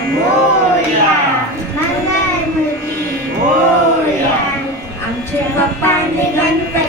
रांगोळ्या मंगलमूर्ती होळ्या आमचे पप्पांनी गणपती